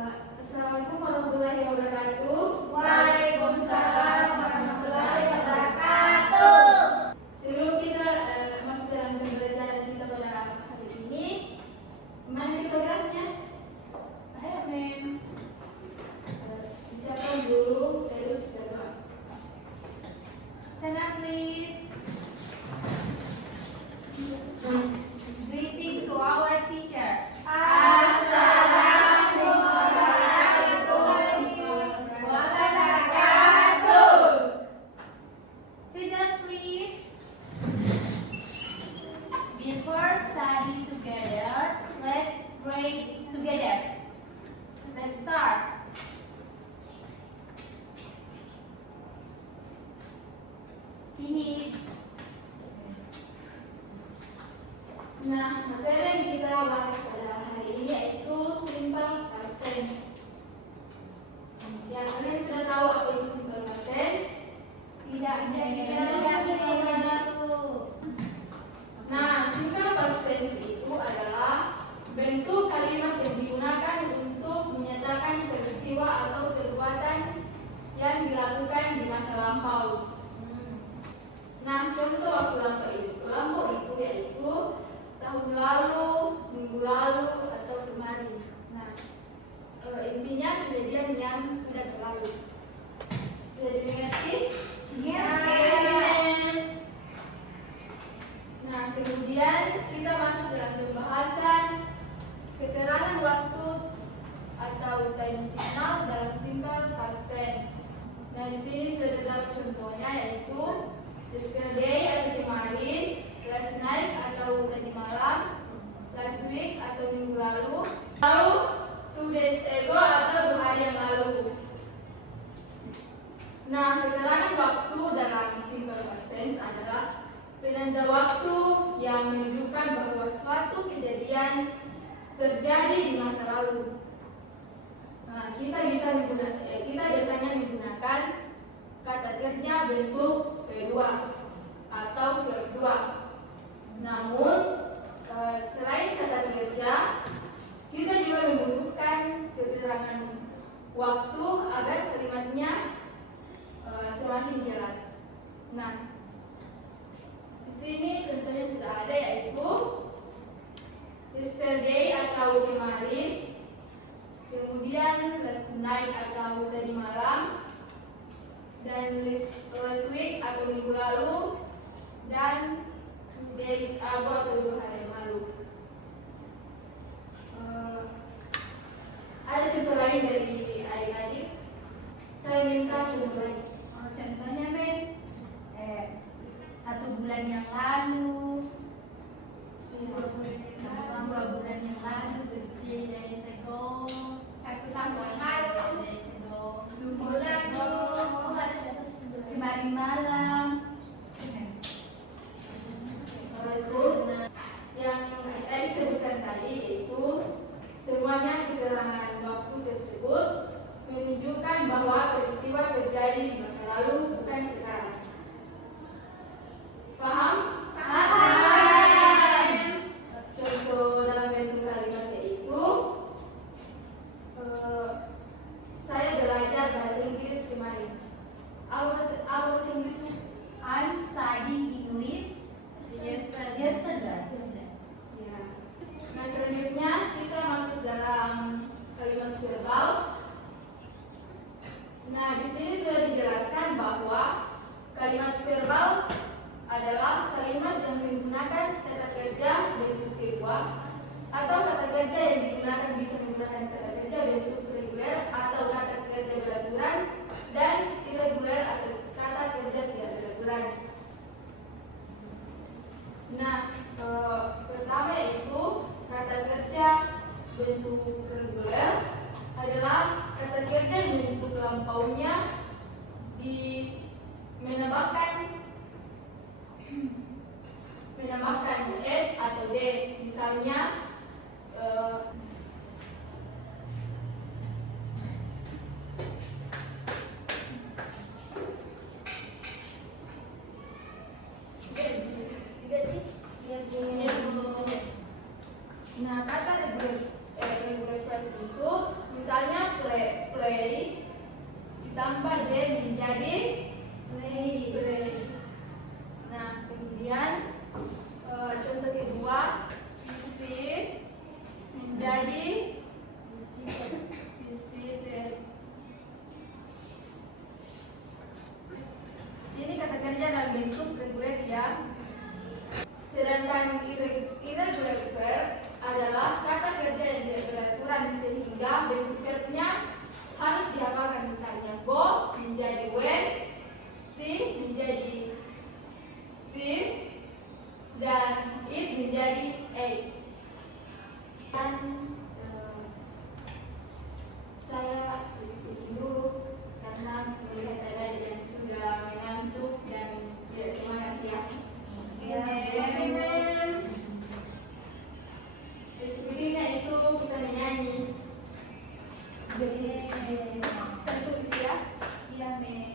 Assalamualaikum warahmatullahi wabarakatuh. Waalaikumsalam warahmatullahi wabarakatuh. Sebelum kita masuk dalam pembelajaran kita pada hari ini, mana kita tugasnya? Saya siapkan dulu, terus coba. Stand up please. Greeting to our teacher. Sit down, please. Before study together, let's pray together. Let's start. Finish. Nah, materi yang kita bahas pada hari ini yaitu simple past tense. Yang kalian sudah tahu apa itu simple past tense? Tidak. Nah, simple past tense itu adalah bentuk kalimat yang digunakan untuk menyatakan peristiwa atau perbuatan yang dilakukan di masa lampau. Nah, contoh waktu lampau itu yaitu tahun lalu, minggu lalu, atau kemarin. Nah, intinya kejadian yang sudah berlalu. Sudah dimengerti? Ya. Nah, kemudian kita masuk dalam pembahasan keterangan waktu atau time signal dalam simple past tense. Nah, di sini sudah terdapat contohnya yaitu yesterday atau kemarin, last night atau tadi malam, last week atau minggu lalu, 2 days ago atau 2 hari yang lalu. Nah, keterangan waktu dalam simple past tense adalah penanda waktu yang menunjukkan bahwa suatu kejadian terjadi di masa lalu. Nah, kita biasanya menggunakan kata kerja bentuk kedua atau kedua. Namun, selain kata kerja, kita juga membutuhkan keterangan waktu agar kalimatnya semakin jelas. Nah, di sini contohnya sudah ada yaitu yesterday atau kemarin, kemudian last night atau tadi malam, dan last week atau minggu lalu, dan 2 days ago atau 2 hari yang lalu. Ada contoh lain dari adik-adik? Saya minta contoh lain. Contohnya, Miss, 1 bulan yang lalu, 2 bulan yang lalu, 3 days ago, 1 tahun yang lalu, 2 bulan kemarin malam. Yang tadi sebutkan tadi itu semuanya keterangan waktu tersebut menunjukkan bahwa peristiwa terjadi di masa lalu, bukan sekarang. Paham? Paham. Contoh dalam bentuk kalimat yaitu saya belajar bahasa Inggris kemarin. Apa Inggrisnya? I'm studying English yesterday. Ya. Nah, selanjutnya kita masuk dalam kalimat verbal. Nah, di sini sudah dijelaskan bahwa kalimat verbal adalah kalimat yang menggunakan kata kerja bentuk kedua atau kata kerja yang digunakan bisa menggunakan kata kerja bentuk reguler atau kata kerja beraturan dan irregular atau kata kerja tidak beraturan. Nah, pertama yaitu kata kerja bentuk reguler adalah kata kerja yang bentuk lampaunya menambahkan ed atau d. Misalnya Nah, kata regular verb itu Misalnya play ditambah D menjadi play. Nah, kemudian contoh kedua, visit menjadi visited. Ini kata kerja dalam bentuk reguler ya. Sedangkan irregular verb adalah kata kerja yang tidak beraturan sehingga bentuk verbnya harus dihafalkan. Misalnya go menjadi went, see menjadi see, dan it menjadi ate. Dan saya diskusi dulu karena melihat ada yang sudah mengantuk dan tidak semangat ya. Diskusinya itu kita menyanyi. Satu ya. Iya, men.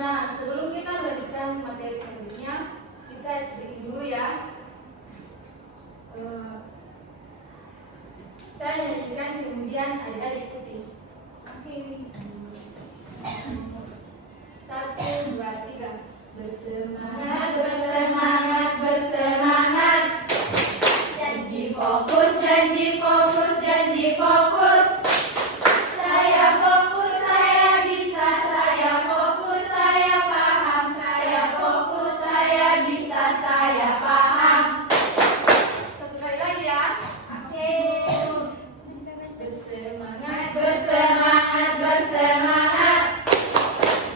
Nah, sebelum kita melanjutkan materi selanjutnya, kita sedikit dulu ya. Saya nyanyikan, kemudian adik-adik ikuti. Oke. 1, 2, 3. Bersemangat, bersemangat, bersemangat. Janji fokus, janji fokus, janji fokus. Saya fokus, saya bisa, saya fokus, saya paham, saya fokus, saya bisa, saya paham. Satu kali lagi ya. Oke. Bersemangat, bersemangat, bersemangat.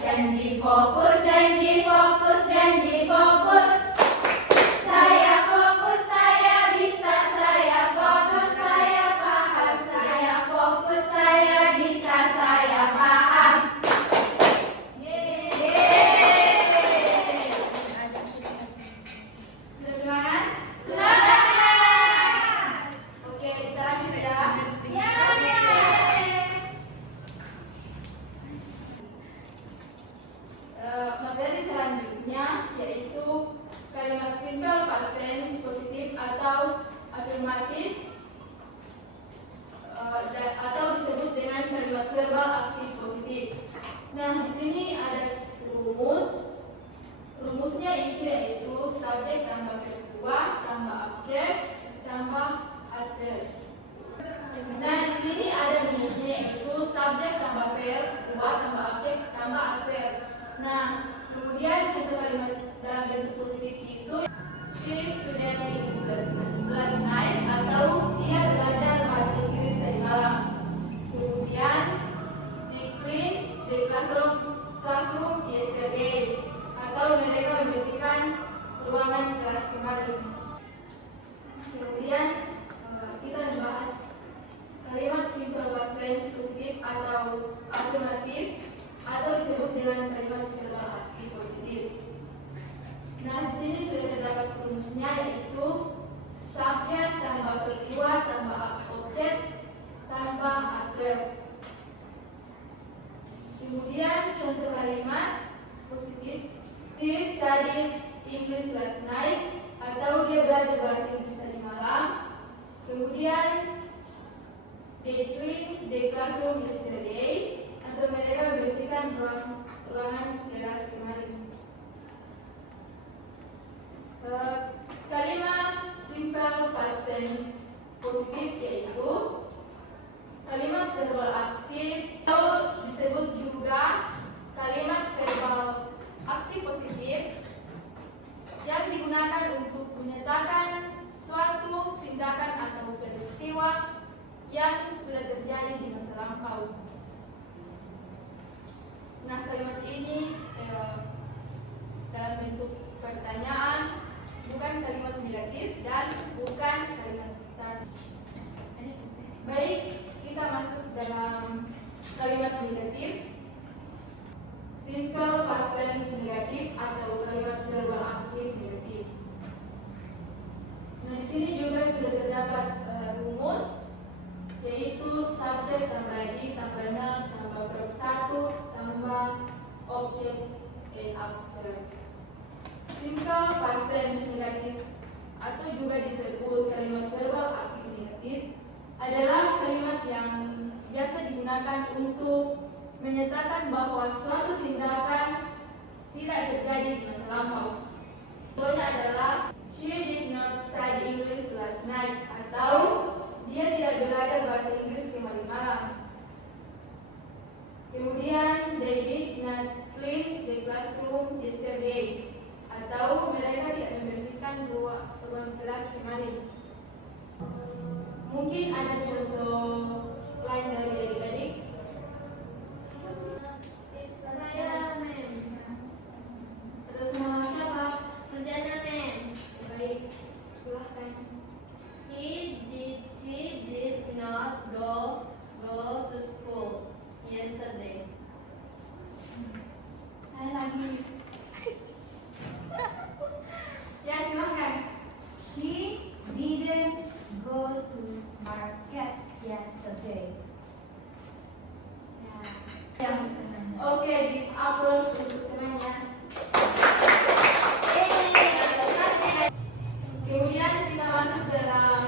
Janji fokus, janji fokus, janji fokus. Saya fokus, saya bisa, saya fokus, saya paham, saya fokus, saya bisa, saya paham. Semangat? Semangat! Oke, kita lanjut ya. Materi selanjutnya yaitu kalimat simple past tense positif atau afirmatif atau disebut dengan kalimat verbal aktif positif. Nah, di sini ada rumus. Rumusnya itu yaitu subjek tambah verb 2 tambah objek tambah adverb. Nah, di sini ada rumusnya yaitu subjek tambah verb 2 tambah objek tambah adverb. Nah, kemudian contoh kalimat dalam bentuk positif itu she studied English last night atau dia belajar bahasa Inggris tadi malam. Kemudian they cleaned the classroom yesterday atau mereka membersihkan ruangan kelas kemarin. Kemudian kita membahas kalimat simple past tense positif atau afirmatif atau disebut dengan kalimat verbal aktif positif. Nah, di sini sudah terdapat rumusnya yaitu subjek tambah verb 2 tambah objek tambah adverb. Kemudian contoh kalimat positif, she studied English last night atau dia belajar bahasa Inggris tadi malam. Kemudian they cleaned the classroom yesterday atau mereka membersihkan negatif, simple past tense negatif atau kalimat verbal aktif negatif. Nah, di sini juga sudah terdapat rumus, yaitu subjek tambah id tambah noun tambah verb 1 tambah objek and after. Simple past tense negatif atau juga disebut kalimat verbal aktif negatif adalah kalimat yang biasa digunakan untuk menyatakan bahwa suatu tindakan tidak terjadi di masa lampau. Contohnya adalah she did not study English last night, atau dia tidak belajar bahasa Inggris kemarin malam. Kemudian they did not clean the classroom yesterday, atau mereka tidak membersihkan ruang kelas kemarin. Mungkin ada contoh lain dari adik-adik. Saya, mem. Atas nama siapa? Kerjanya, mem. Baik, silahkan. He did not go to school yesterday. Saya lagi. Ya, silahkan. She didn't go to market yesterday. Yang oke, di upload untuk temannya. Kemudian kita masuk dalam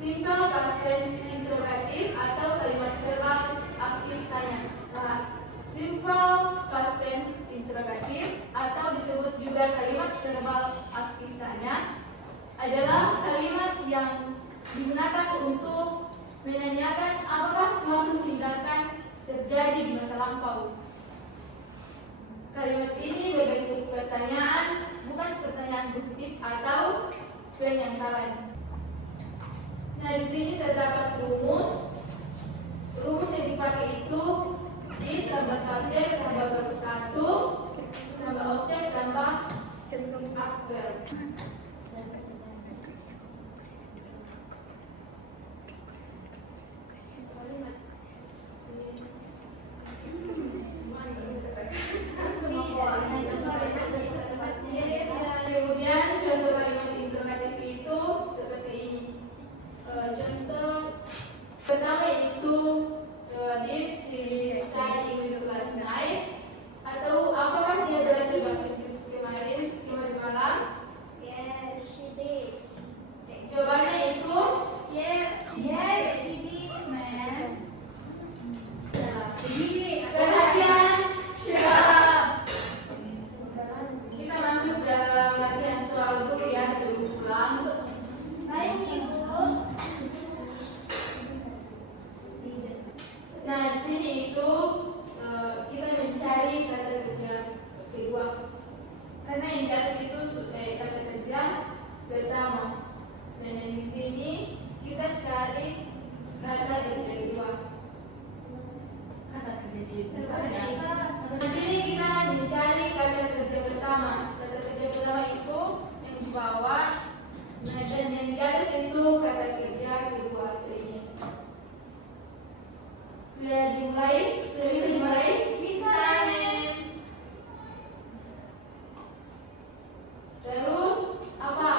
simple past tense interrogatif atau kalimat verbal aktif tanya. Nah, simple past tense interrogatif atau disebut juga kalimat verbal aktif tanya adalah kalimat yang digunakan untuk menanyakan apakah suatu tindakan terjadi di masa lampau. Kalimat ini berbentuk pertanyaan, bukan pertanyaan positif atau penyangkalan. Nah, di sini terdapat rumus. Rumus yang dipakai itu di tambah subjek tambah verb 1 tambah objek tambah adverb. Kemudian contoh kalimat interrogatif itu seperti ini. Contoh pertama itu did she study English last night? Atau apakah dia belajar bahasa Inggris kemarin malam? Yes, she did. Jawabannya itu Yes, she did, ma'am. perhatian. Siap. Kita masuk dalam latihan soal buku ya, sebelum pulang. Baik, Ibu. Nah, di sini itu kita mencari kata kerja kedua. Karena yang di atas itu kata kerja pertama. Dan yang di sini kita cari kata kerja kedua. Kata kerja di Di sini kita mencari kata kerja pertama. Kata kerja pertama itu yang di bawah. Nah, dan yang di atas itu kata kerja kedua ini. Sudah dimulai? Sudah bisa dimulai? Bisa, ma'am. Terus apa?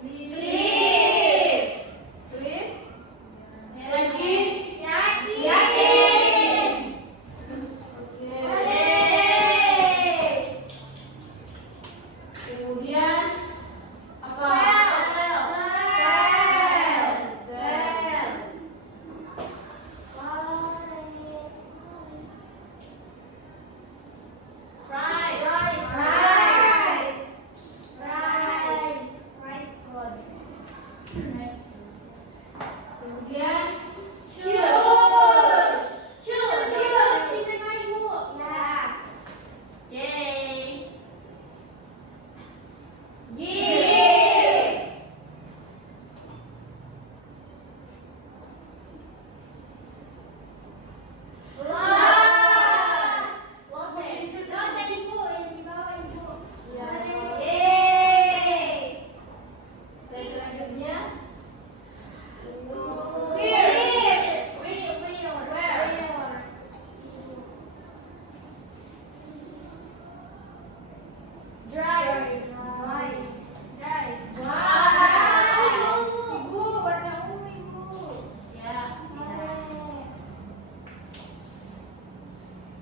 Sleep. Sleep. Yakin. Yakin. Yakin. Oke. Yeay. Kemudian apa? Bell.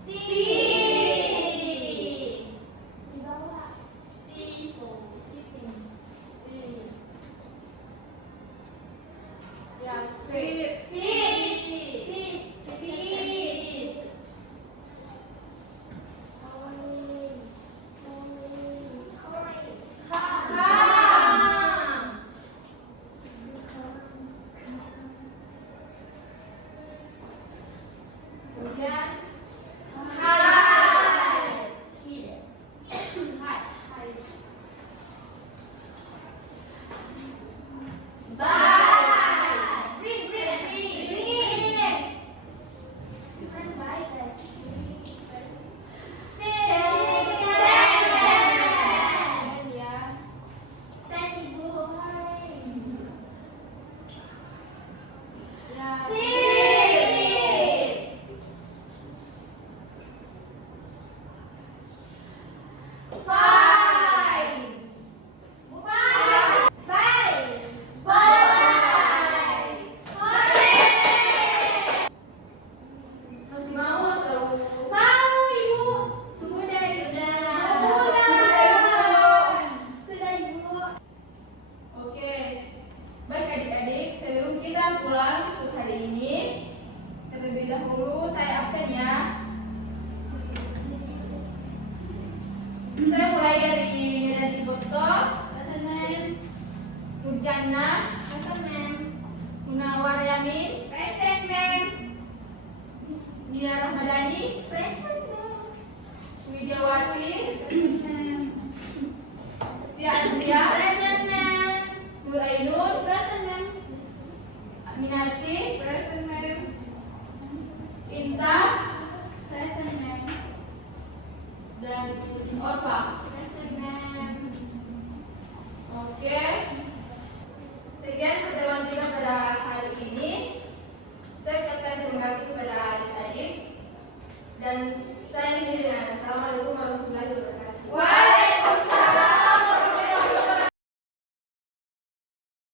Si. Di bawah. Si, so, sitting. Si. Ya, F. Fish. Fish. Kemudian kemudian ya. Ya. Masih mau atau? Oke, baik adik-adik, sebelum kita pulang untuk hari ini, terlebih dahulu saya absen ya. Saya mulai dari Medasi Boto, Nurjana, Munawar Yamin, Nia Rahmadani, Widiawati, Tia Anuria, Nur Ainun, Aminati, Inta,